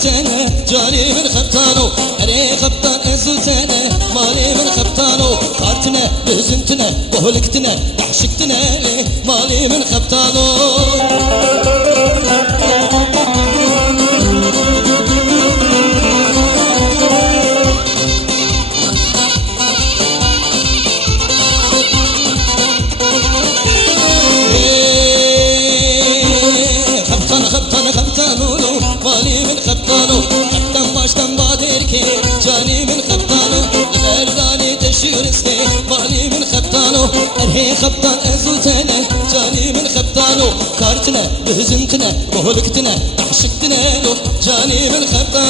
سنة جاني من خبطانو أري خبطان أزو سنة مالي من خبطانو قارتنا بهزنتنا بهلكتنا دحشكتنا مالي من خبطانو مالي من خبطانو حتى baştan badır ki cani min خبطانو erdani teşhir iste mali min خبطانو erhe خبطان ezutene cani min خبطانو kartına bihzintine bohluktine tahşiktine cani min خبطانو